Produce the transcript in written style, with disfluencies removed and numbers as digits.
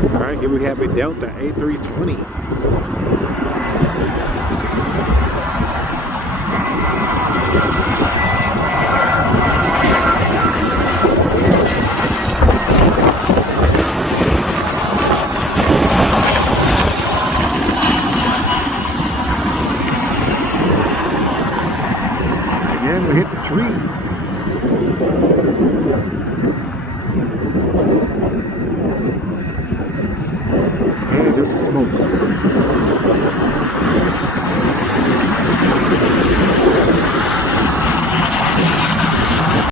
All right, here we have a Delta A320. Again, we hit the tree. And there's the smoke.